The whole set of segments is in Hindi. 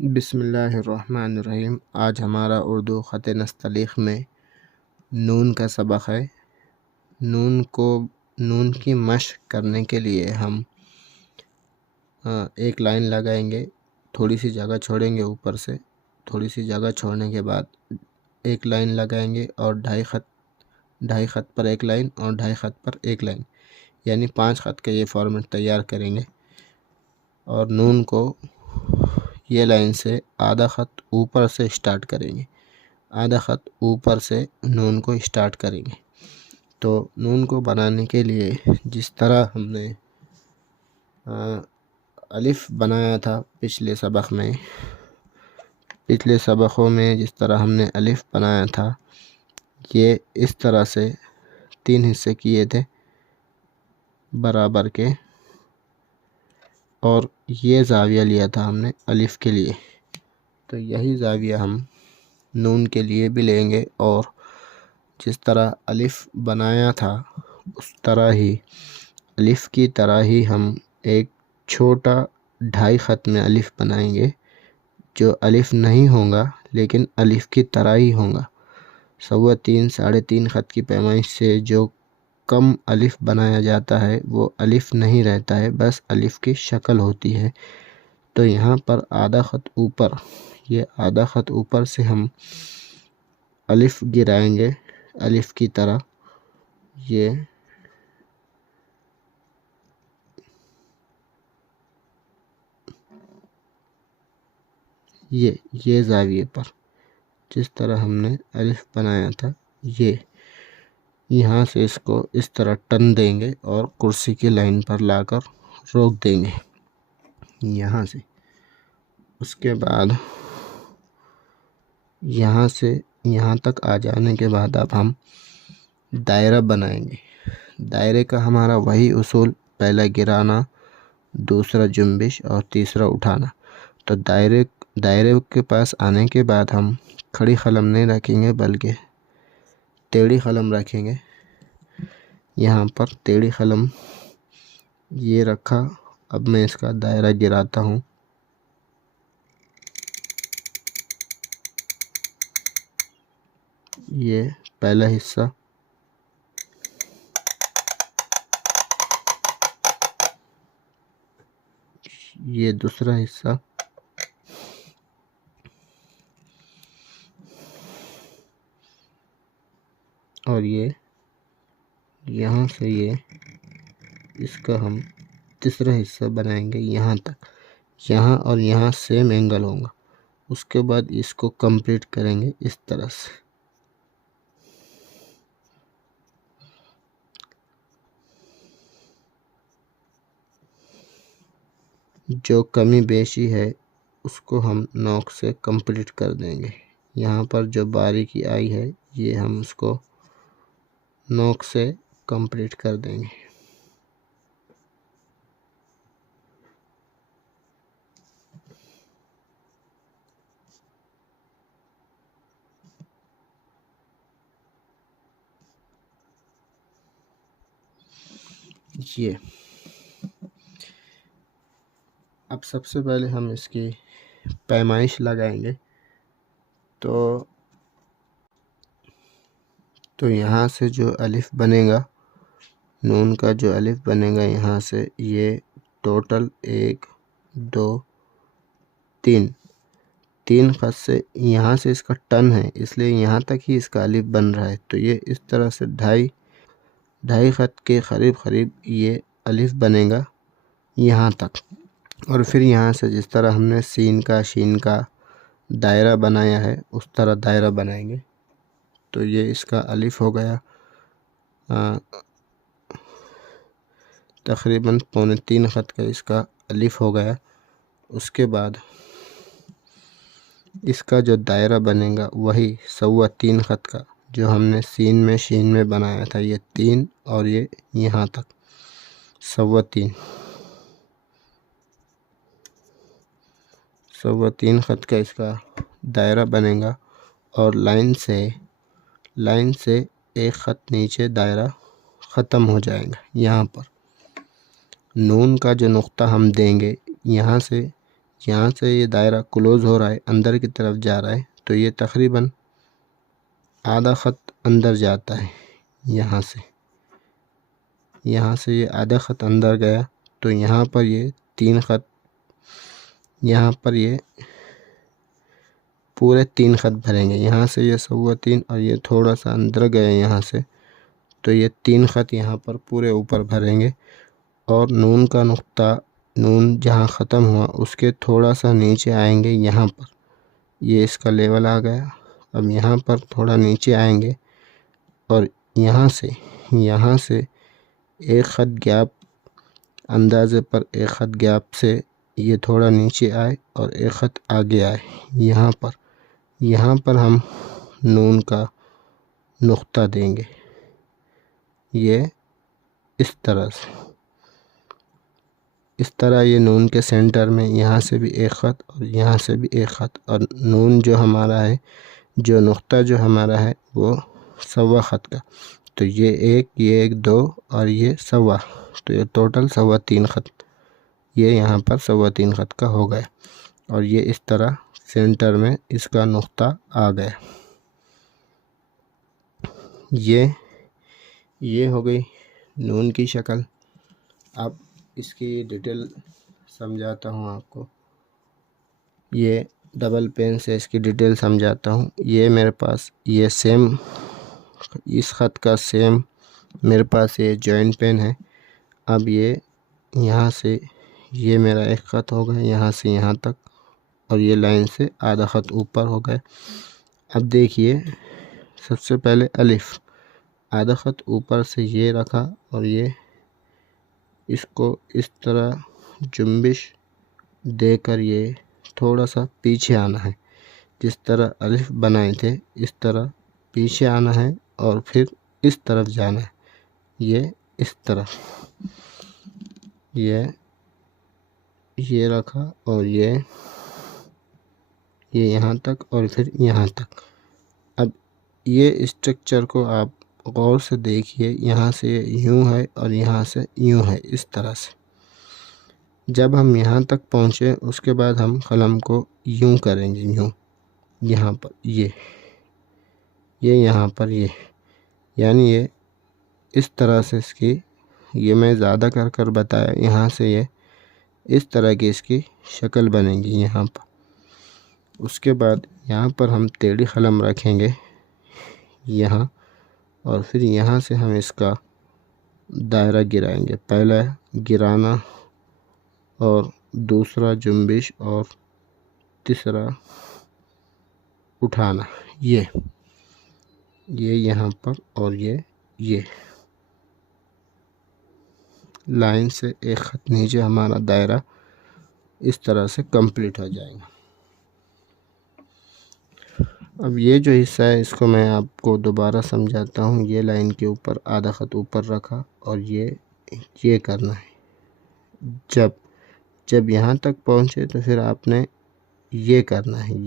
बिस्मिल्लाहिर्रहमानिर्रहीम। आज हमारा उर्दू ख़त नस्तलीक़ में नून का सबक है। नून की मशक़ करने के लिए हम एक लाइन लगाएंगे, थोड़ी सी जगह छोड़ेंगे, ऊपर से थोड़ी सी जगह छोड़ने के बाद एक लाइन लगाएंगे और ढाई ख़त पर एक लाइन और ढाई ख़त पर एक लाइन, यानी 5 ख़त का ये फॉर्मेट तैयार करेंगे। और नून को ये लाइन से आधा ख़त ऊपर से स्टार्ट करेंगे, आधा ख़त ऊपर से नून को स्टार्ट करेंगे। तो नून को बनाने के लिए जिस तरह हमने अलिफ़ बनाया था पिछले सबकों में जिस तरह हमने अलिफ़ बनाया था, ये इस तरह से 3 हिस्से किए थे बराबर के, और ये ज़ाविया लिया था हमने अलिफ़ के लिए। तो यही ज़ाविया हम नून के लिए भी लेंगे और जिस तरह अलिफ़ बनाया था उस तरह ही अलिफ़ की तरह ही हम एक छोटा 2.5 ख़त में अलिफ़ बनाएंगे, जो अलिफ़ नहीं होगा लेकिन अलिफ़ की तरह ही होगा। 3.25 साढ़े 3 ख़त की पैमाइश से जो कम अलिफ़ बनाया जाता है वो अलिफ़ नहीं रहता है, बस अलिफ़ की शक्ल होती है। तो यहाँ पर आधा ख़त ऊपर, ये आधा ख़त ऊपर से हम अलिफ़ गिराएंगे अलिफ़ की तरह। ये ज़ाविये पर जिस तरह हमने अलिफ़ बनाया था, ये यहाँ से इसको इस तरह टन देंगे और कुर्सी की लाइन पर लाकर रोक देंगे यहाँ से। उसके बाद यहाँ से यहाँ तक आ जाने के बाद अब हम दायरा बनाएंगे। दायरे का हमारा वही उसूल, पहला गिराना, दूसरा जुम्बिश और तीसरा उठाना। तो दायरे के पास आने के बाद हम खड़ी कलम नहीं रखेंगे बल्कि टेढ़ी कलम रखेंगे। यहाँ पर टेढ़ी कलम ये रखा। अब मैं इसका दायरा गिराता हूँ। ये पहला हिस्सा, ये दूसरा हिस्सा, और ये यहाँ से ये इसका हम तीसरा हिस्सा बनाएंगे यहाँ तक। यहाँ और यहाँ सेम एंगल होगा। उसके बाद इसको कंप्लीट करेंगे इस तरह से। जो कमी बेशी है उसको हम नोक से कंप्लीट कर देंगे। यहाँ पर जो बारीकी आई है ये हम उसको नोक से कंप्लीट कर देंगे। ये अब सबसे पहले हम इसकी पैमाइश लगाएंगे। तो यहाँ से जो अलिफ़ बनेगा, नून का जो अलिफ़ बनेगा यहाँ से, ये टोटल 1 2 3 ख़त से यहाँ से इसका टन है, इसलिए यहाँ तक ही इसका अलिफ़ बन रहा है। तो ये इस तरह से ढाई ख़त के करीब ये अलिफ़ बनेगा यहाँ तक। और फिर यहाँ से जिस तरह हमने सीन का शीन का दायरा बनाया है उस तरह दायरा बनाएंगे। तो ये इसका अलिफ़ हो गया तकरीबन 3.25 ख़त का इसका अलिफ़ हो गया। उसके बाद इसका जो दायरा बनेगा वही 3.25 ख़त का जो हमने सीन में शीन में बनाया था, ये 3 और ये यहाँ तक 3.25 ख़त का इसका दायरा बनेगा। और लाइन से 1 ख़त नीचे दायरा ख़त्म हो जाएगा। यहाँ पर नून का जो नुक्ता हम देंगे यहाँ से यहाँ से ये दायरा क्लोज़ हो रहा है, अंदर की तरफ जा रहा है, तो ये तकरीबन आधा ख़त अंदर जाता है। यहाँ से ये आधा ख़त अंदर गया, तो यहाँ पर ये 3 ख़त, यहाँ पर ये पूरे 3 ख़त भरेंगे। यहाँ से ये 3.25 और ये थोड़ा सा अंदर गए यहाँ से, तो ये 3 ख़त यहाँ पर पूरे ऊपर भरेंगे। और नून का नुक्ता, नून जहाँ ख़त्म हुआ उसके थोड़ा सा नीचे आएंगे। यहाँ पर ये इसका लेवल आ गया। अब यहाँ पर थोड़ा नीचे आएंगे और यहाँ से एक ख़त गैप, अंदाज़े पर एक ख़त गैप से ये थोड़ा नीचे आए और एक ख़त आगे आए। यहाँ पर हम नून का नुक्ता देंगे, ये इस तरह ये नून के सेंटर में यहाँ से भी एक ख़त और यहाँ से भी एक ख़त। और नून जो हमारा है, जो नुक्ता जो हमारा है वो 1.25 ख़त का, तो ये एक 2 और ये 1.25, तो ये टोटल 3.25 ख़त, ये यहाँ पर 3.25 ख़त का हो गया। और ये इस तरह सेंटर में इसका नुक्ता आ गया। ये हो गई नून की शक्ल। अब इसकी डिटेल समझाता हूँ आपको। ये डबल पेन से इसकी डिटेल समझाता हूँ। ये मेरे पास ये सेम, इस ख़त का सेम मेरे पास ये जॉइंट पेन है। अब ये यहाँ से ये मेरा एक ख़त हो गया यहाँ से यहाँ तक, और ये लाइन से आधा ख़त ऊपर हो गया। अब देखिए, सबसे पहले अलिफ, आधा ख़त ऊपर से ये रखा और ये इसको इस तरह जुम्बिश देकर ये थोड़ा सा पीछे आना है। जिस तरह अलिफ बनाए थे इस तरह पीछे आना है और फिर इस तरफ जाना है। ये इस तरफ ये रखा और ये यहाँ तक और फिर यहाँ तक। अब ये स्ट्रक्चर को आप गौर से देखिए, यहाँ से यूँ है और यहाँ से यूँ है, इस तरह से। जब हम यहाँ तक पहुँचे उसके बाद हम कलम को यूँ करेंगे, यूँ यहाँ पर ये यहाँ पर ये, यानी ये इस तरह से इसकी, ये मैं ज़्यादा कर बताया, यहाँ से ये इस तरह की इसकी शक्ल बनेगी यहाँ पर। उसके बाद यहाँ पर हम टेढ़ी कलम रखेंगे यहाँ, और फिर यहाँ से हम इसका दायरा गिराएंगे। पहला गिराना और दूसरा जुम्बिश और तीसरा उठाना। ये यहाँ पर और ये लाइन से एक ख़त नीचे हमारा दायरा इस तरह से कंप्लीट हो जाएगा। अब ये जो हिस्सा है इसको मैं आपको दोबारा समझाता हूँ। ये लाइन के ऊपर आधा ख़त ऊपर रखा और ये करना है। जब यहाँ तक पहुँचे तो फिर आपने ये करना है,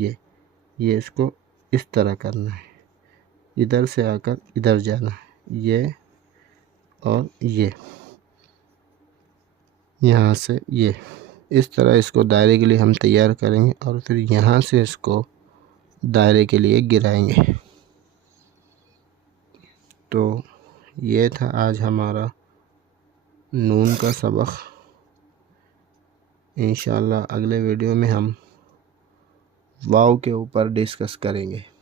ये इसको इस तरह करना है, इधर से आकर इधर जाना है, ये और ये यहाँ से ये, इस तरह इसको दायरे के लिए हम तैयार करेंगे और फिर यहाँ से इसको दायरे के लिए गिराएंगे। तो ये था आज हमारा नून का सबक। इंशाअल्लाह अगले वीडियो में हम वाव के ऊपर डिस्कस करेंगे।